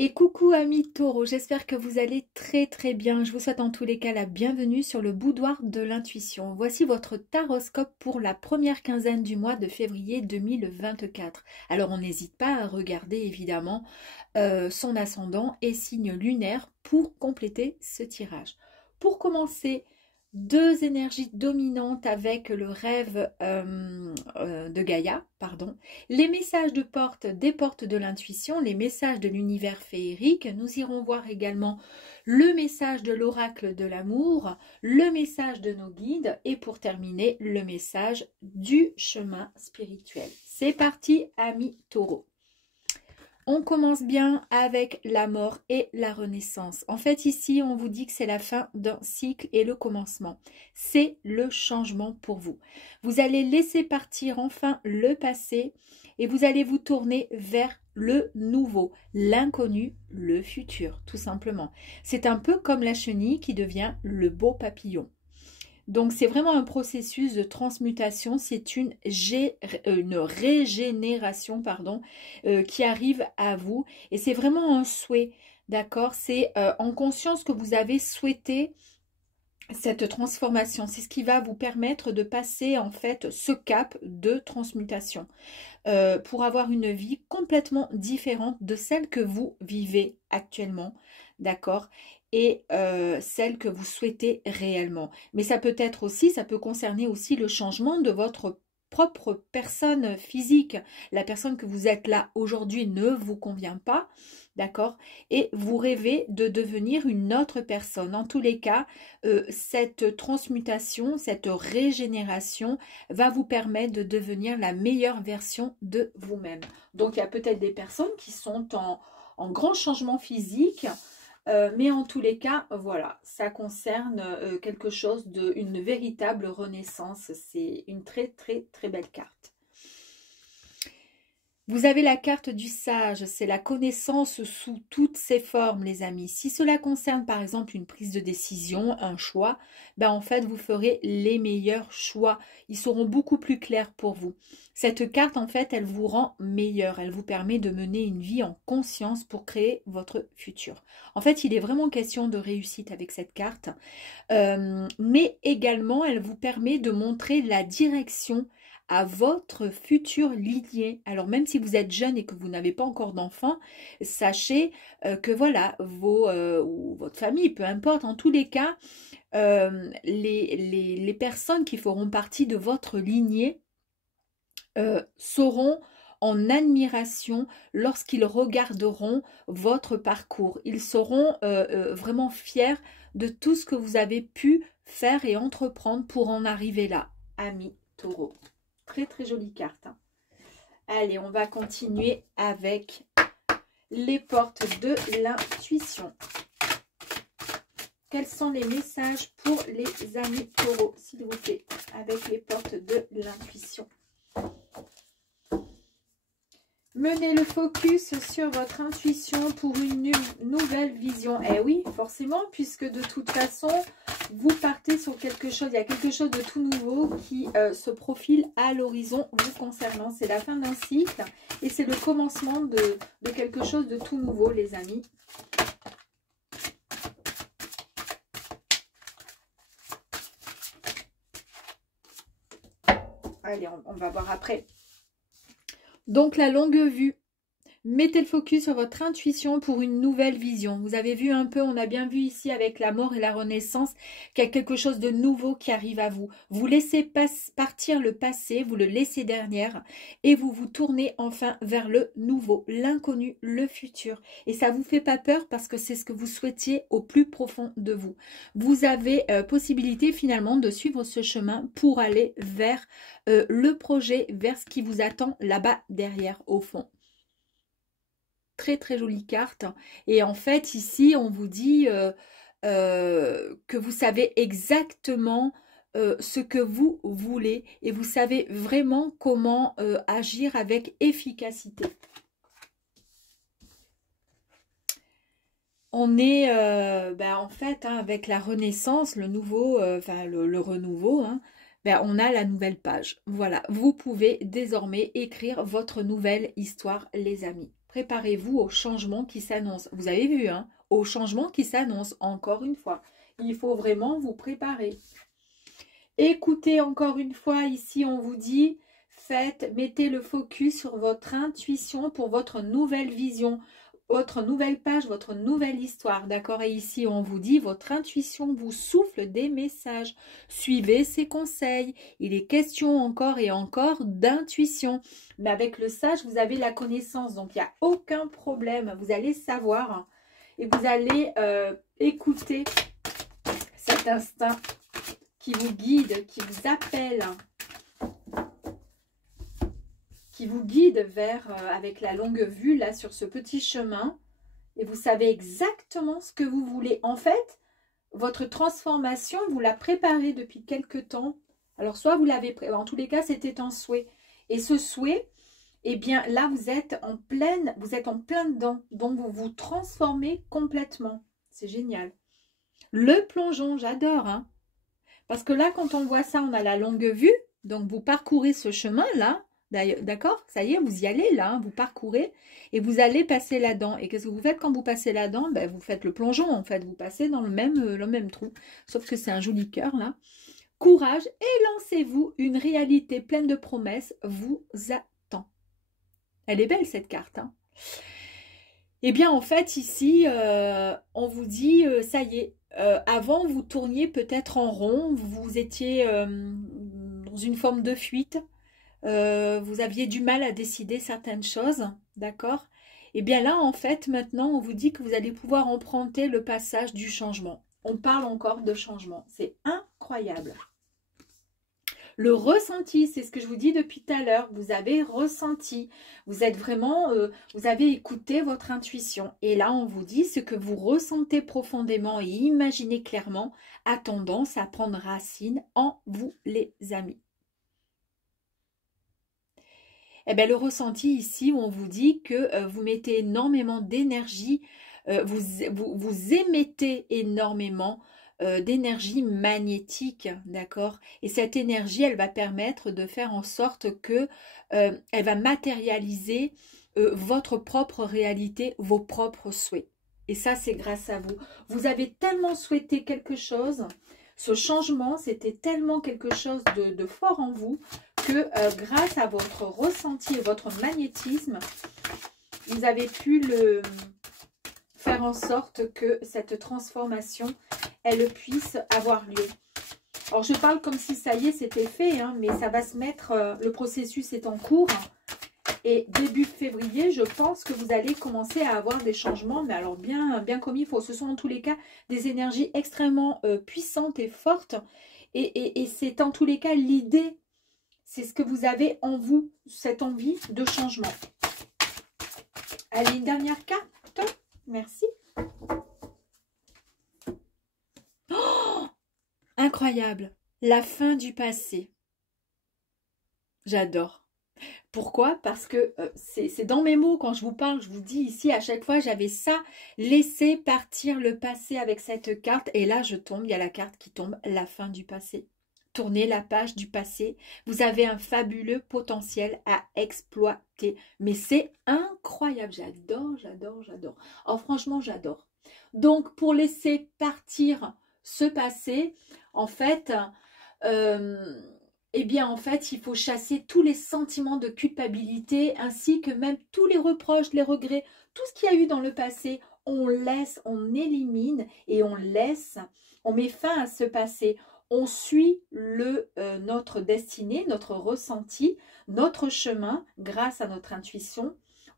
Et coucou amis taureaux, j'espère que vous allez très bien. Je vous souhaite en tous les cas la bienvenue sur le boudoir de l'intuition. Voici votre taroscope pour la première quinzaine du mois de février 2024. Alors on n'hésite pas à regarder évidemment son ascendant et signe lunaire pour compléter ce tirage. Pour commencer, deux énergies dominantes avec le rêve de Gaïa, pardon. Les messages de porte des portes de l'intuition, les messages de l'univers féerique. Nous irons voir également le message de l'oracle de l'amour, le message de nos guides et pour terminer, le message du chemin spirituel. C'est parti, amis taureaux. On commence bien avec la mort et la renaissance. En fait, ici, on vous dit que c'est la fin d'un cycle et le commencement. C'est le changement pour vous. Vous allez laisser partir enfin le passé et vous allez vous tourner vers le nouveau, l'inconnu, le futur, tout simplement. C'est un peu comme la chenille qui devient le beau papillon. Donc, c'est vraiment un processus de transmutation, c'est une régénération pardon, qui arrive à vous. Et c'est vraiment un souhait, d'accord? C'est en conscience que vous avez souhaité cette transformation. C'est ce qui va vous permettre de passer en fait ce cap de transmutation pour avoir une vie complètement différente de celle que vous vivez actuellement, d'accord? Et celle que vous souhaitez réellement. Mais ça peut être aussi, ça peut concerner aussi le changement de votre propre personne physique. La personne que vous êtes là aujourd'hui ne vous convient pas, d'accord? Et vous rêvez de devenir une autre personne. En tous les cas, cette transmutation, cette régénération va vous permettre de devenir la meilleure version de vous-même. Donc, il y a peut-être des personnes qui sont en grand changement physique, mais en tous les cas, voilà, ça concerne quelque chose une véritable renaissance. C'est une très belle carte. Vous avez la carte du sage, c'est la connaissance sous toutes ses formes, les amis. Si cela concerne par exemple une prise de décision, un choix, ben en fait vous ferez les meilleurs choix. Ils seront beaucoup plus clairs pour vous. Cette carte en fait, elle vous rend meilleur, elle vous permet de mener une vie en conscience pour créer votre futur. En fait, il est vraiment question de réussite avec cette carte, mais également elle vous permet de montrer la direction à votre futur lignée. Alors même si vous êtes jeune et que vous n'avez pas encore d'enfants, sachez que voilà, ou votre famille, peu importe, en tous les cas, les personnes qui feront partie de votre lignée seront en admiration lorsqu'ils regarderont votre parcours. Ils seront vraiment fiers de tout ce que vous avez pu faire et entreprendre pour en arriver là, amis taureaux. Très jolie carte. Hein. Allez, on va continuer avec les portes de l'intuition. Quels sont les messages pour les amis taureaux, s'il vous plaît, avec les portes de l'intuition? Menez le focus sur votre intuition pour une nouvelle vision. Eh oui, forcément, puisque de toute façon, vous partez sur quelque chose, il y a quelque chose de tout nouveau qui se profile à l'horizon vous concernant. C'est la fin d'un cycle et c'est le commencement de quelque chose de tout nouveau, les amis. Allez, on va voir après. Donc, la longue vue. Mettez le focus sur votre intuition pour une nouvelle vision. Vous avez vu un peu, on a bien vu ici avec la mort et la renaissance qu'il y a quelque chose de nouveau qui arrive à vous. Vous laissez partir le passé, vous le laissez derrière et vous vous tournez enfin vers le nouveau, l'inconnu, le futur. Et ça ne vous fait pas peur parce que c'est ce que vous souhaitiez au plus profond de vous. Vous avez possibilité finalement de suivre ce chemin pour aller vers le projet, vers ce qui vous attend là-bas derrière au fond. Très jolie carte. Et en fait, ici, on vous dit que vous savez exactement ce que vous voulez et vous savez vraiment comment agir avec efficacité. On est en fait hein, avec la renaissance, le nouveau, le renouveau, hein, on a la nouvelle page. Voilà, vous pouvez désormais écrire votre nouvelle histoire, les amis. préparez-vous au changement qui s'annonce. Vous avez vu, hein, au changement qui s'annonce, encore une fois. Il faut vraiment vous préparer. Écoutez, encore une fois, ici, on vous dit, mettez le focus sur votre intuition pour votre nouvelle vision, votre nouvelle page, votre nouvelle histoire, d'accord? Et ici, on vous dit, votre intuition vous souffle des messages. Suivez ses conseils. Il est question encore et encore d'intuition. Mais avec le sage, vous avez la connaissance, donc il n'y a aucun problème. Vous allez savoir et vous allez écouter cet instinct qui vous guide, qui vous appelle, qui vous guide vers, avec la longue vue, là, sur ce petit chemin. Et vous savez exactement ce que vous voulez. En fait, votre transformation, vous la préparez depuis quelque temps. Alors, soit vous l'avez préparé, en tous les cas, c'était un souhait. Et ce souhait, eh bien, là, vous êtes en plein dedans. Donc, vous vous transformez complètement. C'est génial. Le plongeon, j'adore, hein. Parce que là, quand on voit ça, on a la longue vue. Donc, vous parcourez ce chemin-là. D'accord? Ça y est, vous y allez là. Hein, vous parcourez et vous allez passer là-dedans. Et qu'est-ce que vous faites quand vous passez là-dedans? Ben, vous faites le plongeon, en fait. Vous passez dans le même trou. Sauf que c'est un joli cœur, là. Courage et lancez-vous. Une réalité pleine de promesses vous attend. Elle est belle, cette carte. Hein. Eh bien, en fait, ici, on vous dit, ça y est. Avant, vous tourniez peut-être en rond, vous étiez dans une forme de fuite, vous aviez du mal à décider certaines choses, d'accord? Et bien là, en fait, maintenant, on vous dit que vous allez pouvoir emprunter le passage du changement. On parle encore de changement, c'est incroyable. Le ressenti, c'est ce que je vous dis depuis tout à l'heure, vous avez ressenti, vous êtes vraiment, vous avez écouté votre intuition. Et là, on vous dit ce que vous ressentez profondément et imaginez clairement a tendance à prendre racine en vous, les amis. Eh bien, le ressenti ici, on vous dit que vous mettez énormément d'énergie, vous émettez énormément d'énergie magnétique, d'accord? Et cette énergie, elle va permettre de faire en sorte que elle va matérialiser votre propre réalité, vos propres souhaits. Et ça, c'est grâce à vous. Vous avez tellement souhaité quelque chose, ce changement, c'était tellement quelque chose de fort en vous que grâce à votre ressenti et votre magnétisme, vous avez pu faire en sorte que cette transformation, elle puisse avoir lieu. Alors, je parle comme si ça y est, c'était fait, hein, mais ça va se mettre, le processus est en cours. Et début février, je pense que vous allez commencer à avoir des changements, mais alors bien comme il faut. Ce sont en tous les cas des énergies extrêmement puissantes et fortes. Et c'est en tous les cas l'idée, c'est ce que vous avez en vous, cette envie de changement. Allez, une dernière carte. Merci. Oh, incroyable. La fin du passé. J'adore. Pourquoi? Parce que c'est dans mes mots, quand je vous parle, je vous dis ici, à chaque fois, j'avais ça, laisser partir le passé avec cette carte. Et là, je tombe, il y a la carte qui tombe, la fin du passé. Tournez la page du passé. Vous avez un fabuleux potentiel à exploiter. Mais c'est incroyable. J'adore, j'adore, j'adore. Oh, franchement, j'adore. Donc, pour laisser partir ce passé, en fait... eh bien, en fait, il faut chasser tous les sentiments de culpabilité ainsi que même tous les reproches, les regrets, tout ce qu'il y a eu dans le passé. On laisse, on élimine et on laisse, on met fin à ce passé. On suit notre destinée, notre ressenti, notre chemin grâce à notre intuition.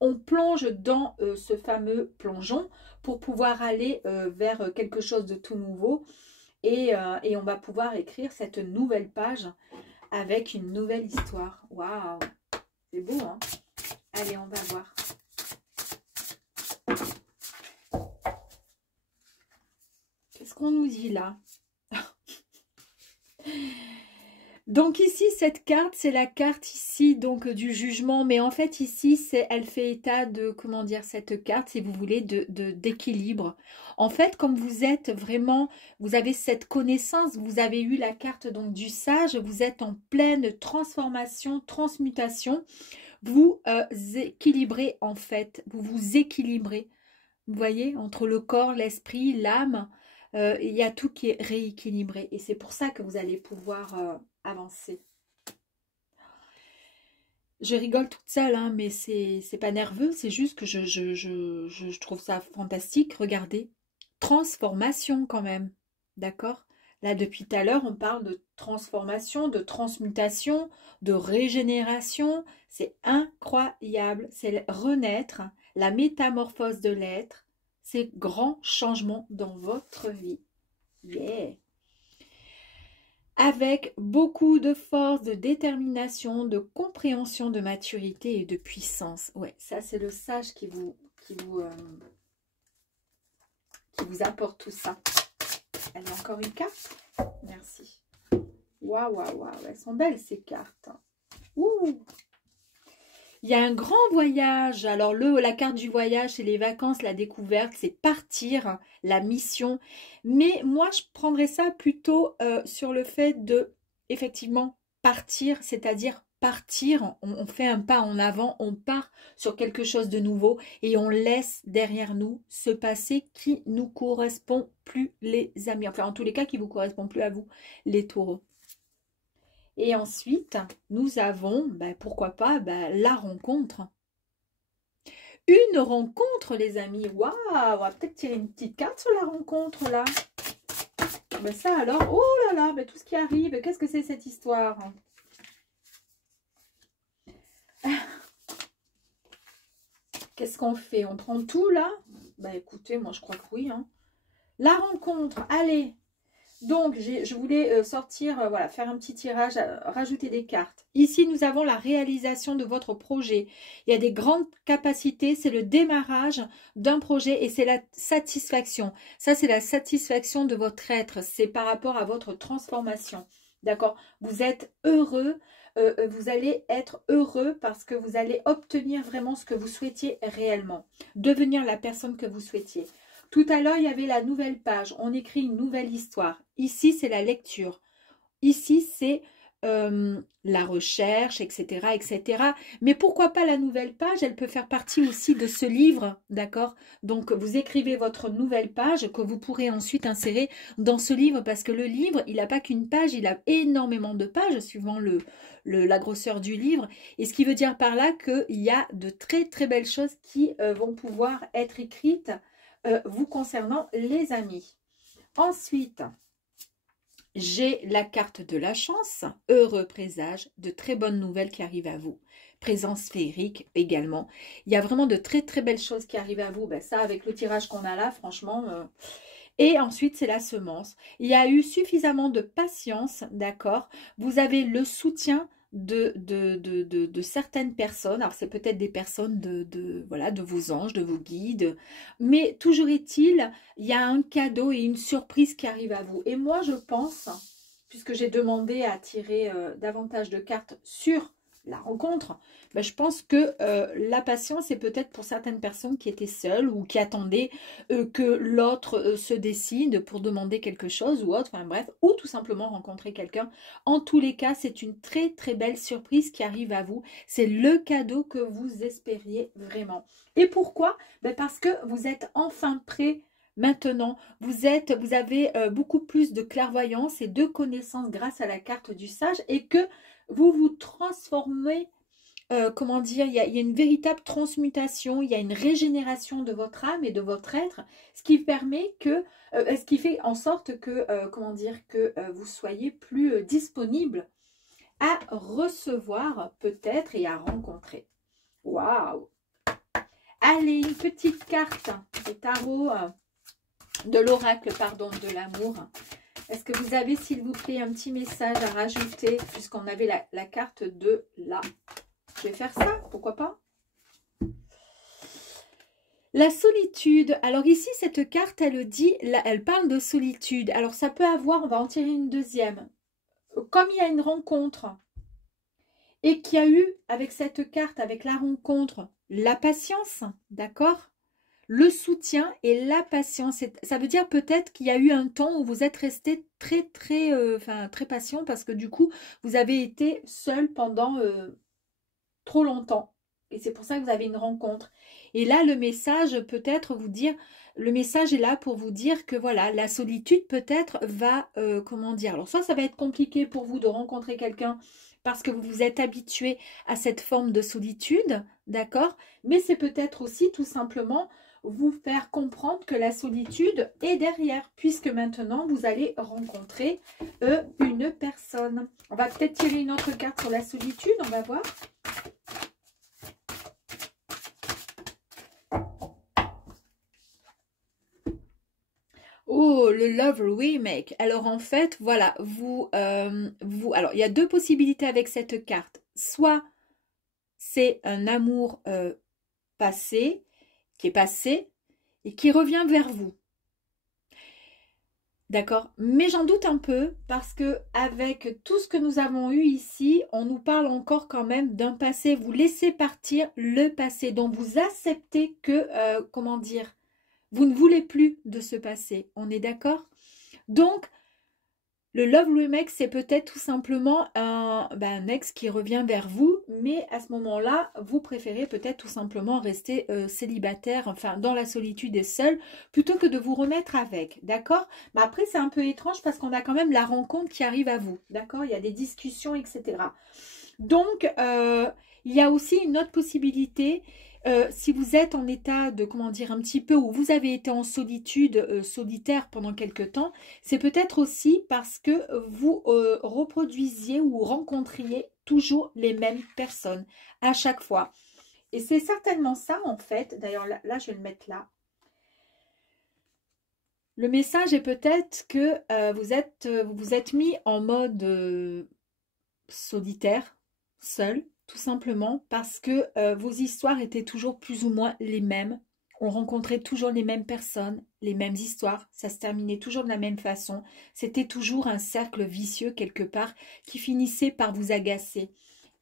On plonge dans ce fameux plongeon pour pouvoir aller vers quelque chose de tout nouveau et on va pouvoir écrire cette nouvelle page avec une nouvelle histoire. Waouh! C'est beau, hein? Allez, on va voir. Qu'est-ce qu'on nous dit là? Donc ici, cette carte, c'est la carte ici donc du jugement. Mais en fait, ici, elle fait état de, comment dire, cette carte, si vous voulez, d'équilibre. En fait, comme vous êtes vraiment, vous avez cette connaissance, vous avez eu la carte donc du sage, vous êtes en pleine transformation, transmutation. vous équilibrez en fait, vous vous équilibrez. Vous voyez, entre le corps, l'esprit, l'âme, il y a tout qui est rééquilibré. Et c'est pour ça que vous allez pouvoir avancer. Je rigole toute seule, hein, mais c'est pas nerveux, c'est juste que je trouve ça fantastique. Regardez, transformation quand même, d'accord? Là, depuis tout à l'heure, on parle de transformation, de transmutation, de régénération. C'est incroyable, c'est renaître, la métamorphose de l'être, ces grands changements dans votre vie. Yeah! Avec beaucoup de force, de détermination, de compréhension, de maturité et de puissance. Ouais, ça c'est le sage qui vous apporte tout ça. Allez, encore une carte. Merci. Waouh, waouh, waouh, elles sont belles ces cartes. Ouh. Il y a un grand voyage. Alors, la carte du voyage, c'est les vacances, la découverte, c'est partir, la mission. Mais moi, je prendrais ça plutôt sur le fait de, effectivement, partir, c'est-à-dire partir. On fait un pas en avant, on part sur quelque chose de nouveau et on laisse derrière nous ce passé qui nous correspond plus, les amis. Enfin, en tous les cas, qui vous correspond plus à vous, les taureaux. Et ensuite, nous avons, pourquoi pas, la rencontre. Une rencontre, les amis. Waouh, on va peut-être tirer une petite carte sur la rencontre, là. Ça alors, oh là là, tout ce qui arrive, qu'est-ce que c'est cette histoire? Qu'est-ce qu'on fait? On prend tout, là? Écoutez, moi, je crois que oui. Hein. La rencontre, allez. Donc, je voulais sortir, voilà, faire un petit tirage, rajouter des cartes. Ici, nous avons la réalisation de votre projet. Il y a des grandes capacités, c'est le démarrage d'un projet et c'est la satisfaction. Ça, c'est la satisfaction de votre être. C'est par rapport à votre transformation. D'accord? Vous êtes heureux, vous allez être heureux parce que vous allez obtenir vraiment ce que vous souhaitiez réellement. Devenir la personne que vous souhaitiez. Tout à l'heure, il y avait la nouvelle page. On écrit une nouvelle histoire. Ici, c'est la lecture. Ici, c'est la recherche, etc., etc. Mais pourquoi pas la nouvelle page? Elle peut faire partie aussi de ce livre, d'accord? Donc, vous écrivez votre nouvelle page que vous pourrez ensuite insérer dans ce livre parce que le livre, il n'a pas qu'une page, il a énormément de pages suivant la grosseur du livre. Et ce qui veut dire par là qu'il y a de très, très belles choses qui vont pouvoir être écrites vous concernant, les amis. Ensuite, j'ai la carte de la chance, heureux présage, de très bonnes nouvelles qui arrivent à vous. Présence féerique également. Il y a vraiment de très très belles choses qui arrivent à vous. Ça, avec le tirage qu'on a là, franchement. Et ensuite, c'est la semence. Il y a eu suffisamment de patience, d'accord? Vous avez le soutien de certaines personnes. Alors, c'est peut-être des personnes voilà, de vos anges, de vos guides. Mais toujours est-il, il y a un cadeau et une surprise qui arrive à vous. Et moi, je pense, puisque j'ai demandé à tirer davantage de cartes sur la rencontre, je pense que la patience est peut-être pour certaines personnes qui étaient seules ou qui attendaient que l'autre se décide pour demander quelque chose ou autre, enfin bref, ou tout simplement rencontrer quelqu'un. En tous les cas, c'est une très très belle surprise qui arrive à vous. C'est le cadeau que vous espériez vraiment. Et pourquoi? Parce que vous êtes enfin prêt. Maintenant, vous avez beaucoup plus de clairvoyance et de connaissances grâce à la carte du sage et que vous vous transformez, comment dire, il y a une véritable transmutation, il y a une régénération de votre âme et de votre être, ce qui permet que, ce qui fait en sorte que, comment dire, que vous soyez plus disponible à recevoir peut-être et à rencontrer. Waouh! Allez, une petite carte de tarot, de l'oracle, pardon, de l'amour. Est-ce que vous avez, s'il vous plaît, un petit message à rajouter, puisqu'on avait la carte de là. Je vais faire ça, pourquoi pas? La solitude. Alors ici, cette carte, elle dit, elle parle de solitude. Alors ça peut avoir, on va en tirer une deuxième. Comme il y a une rencontre, et qu'il y a eu, avec cette carte, avec la rencontre, la patience, d'accord? Le soutien et la patience, ça veut dire peut-être qu'il y a eu un temps où vous êtes resté très patient parce que du coup, vous avez été seul pendant trop longtemps. Et c'est pour ça que vous avez une rencontre. Et là, le message peut-être vous dire, le message est là pour vous dire que voilà, la solitude peut-être va, comment dire, alors soit ça va être compliqué pour vous de rencontrer quelqu'un parce que vous vous êtes habitué à cette forme de solitude, d'accord? Mais c'est peut-être aussi tout simplement vous faire comprendre que la solitude est derrière, puisque maintenant vous allez rencontrer une personne. On va peut-être tirer une autre carte sur la solitude, on va voir. Oh, le Love Remake. Alors en fait, voilà, alors il y a deux possibilités avec cette carte. Soit c'est un amour passé, qui est passé et qui revient vers vous. D'accord? Mais j'en doute un peu parce que avec tout ce que nous avons eu ici, on nous parle encore quand même d'un passé. Vous laissez partir le passé. Donc vous acceptez que, comment dire, vous ne voulez plus de ce passé. On est d'accord? Donc, le Love Remake, c'est peut-être tout simplement un ex qui revient vers vous, mais à ce moment-là, vous préférez peut-être tout simplement rester célibataire, enfin dans la solitude et seul, plutôt que de vous remettre avec, d'accord? Mais après, c'est un peu étrange parce qu'on a quand même la rencontre qui arrive à vous, d'accord? Il y a des discussions, etc. Donc, il y a aussi une autre possibilité. Si vous êtes en état de, comment dire, un petit peu, où vous avez été en solitude, solitaire pendant quelque temps, c'est peut-être aussi parce que vous reproduisiez ou rencontriez toujours les mêmes personnes à chaque fois. Et c'est certainement ça, en fait. D'ailleurs, là, je vais le mettre là. Le message est peut-être que vous vous êtes mis en mode solitaire, seul, tout simplement parce que vos histoires étaient toujours plus ou moins les mêmes. On rencontrait toujours les mêmes personnes, les mêmes histoires, ça se terminait toujours de la même façon. C'était toujours un cercle vicieux quelque part qui finissait par vous agacer.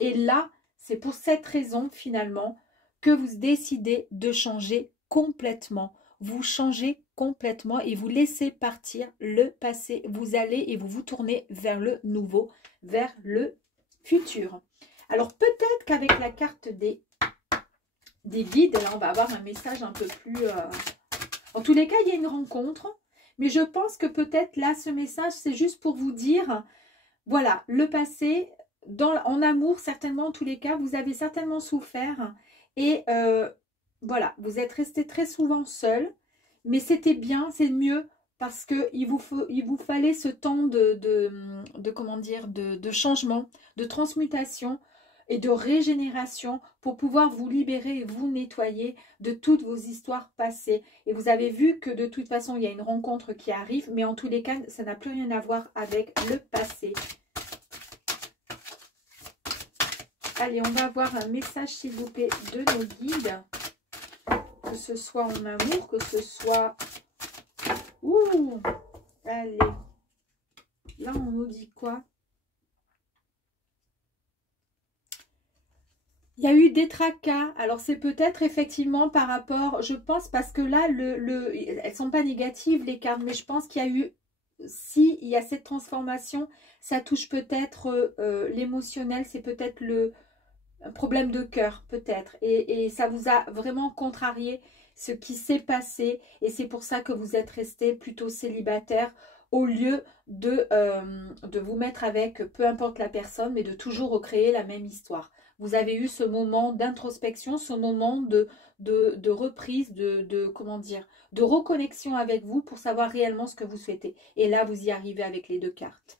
Et là, c'est pour cette raison finalement que vous décidez de changer complètement. Vous changez complètement et vous laissez partir le passé. Vous allez et vous vous tournez vers le nouveau, vers le futur. Alors peut-être qu'avec la carte des guides, là on va avoir un message un peu plus... En tous les cas, il y a une rencontre, mais je pense que peut-être là, ce message, c'est juste pour vous dire, voilà, le passé, en amour, certainement, en tous les cas, vous avez certainement souffert, et voilà, vous êtes resté très souvent seul, mais c'était bien, c'est mieux, parce qu'il vous fallait ce temps comment dire, de changement, de transmutation et de régénération pour pouvoir vous libérer et vous nettoyer de toutes vos histoires passées. Et vous avez vu que de toute façon, il y a une rencontre qui arrive, mais en tous les cas, ça n'a plus rien à voir avec le passé. Allez, on va avoir un message, s'il vous plaît, de nos guides. Que ce soit en amour, que ce soit... Ouh, allez. Là, on nous dit quoi? Il y a eu des tracas. Alors, c'est peut-être effectivement par rapport... Je pense parce que là, elles ne sont pas négatives, les cartes. Mais je pense qu'il y a eu... Si il y a cette transformation, ça touche peut-être l'émotionnel. C'est peut-être un problème de cœur, peut-être. Et ça vous a vraiment contrarié ce qui s'est passé. Et c'est pour ça que vous êtes resté plutôt célibataire au lieu de vous mettre avec peu importe la personne, mais de toujours recréer la même histoire. Vous avez eu ce moment d'introspection, ce moment de reprise, comment dire, de reconnexion avec vous pour savoir réellement ce que vous souhaitez. Et là, vous y arrivez avec les deux cartes.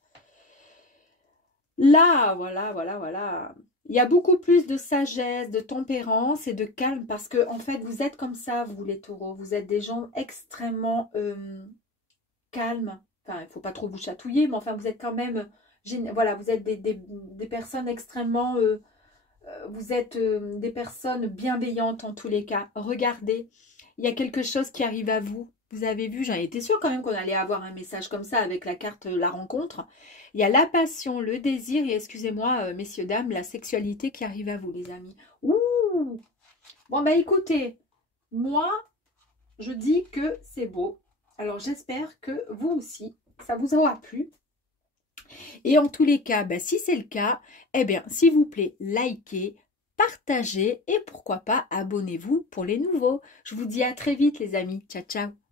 Là, voilà. Il y a beaucoup plus de sagesse, de tempérance et de calme parce que, en fait, vous êtes comme ça, vous les taureaux. Vous êtes des gens extrêmement calmes. Enfin, il ne faut pas trop vous chatouiller, mais enfin, vous êtes quand même... Voilà, vous êtes des personnes extrêmement... vous êtes des personnes bienveillantes en tous les cas. Regardez, il y a quelque chose qui arrive à vous. Vous avez vu, j'en étais sûre quand même qu'on allait avoir un message comme ça avec la carte la rencontre. Il y a la passion, le désir et, excusez-moi, messieurs, dames, la sexualité qui arrive à vous, les amis. Ouh! Bon, bah écoutez, moi, je dis que c'est beau. Alors, j'espère que vous aussi, ça vous aura plu. Et en tous les cas, bah, si c'est le cas, eh bien, s'il vous plaît, likez, partagez et pourquoi pas abonnez-vous pour les nouveaux. Je vous dis à très vite les amis. Ciao ciao.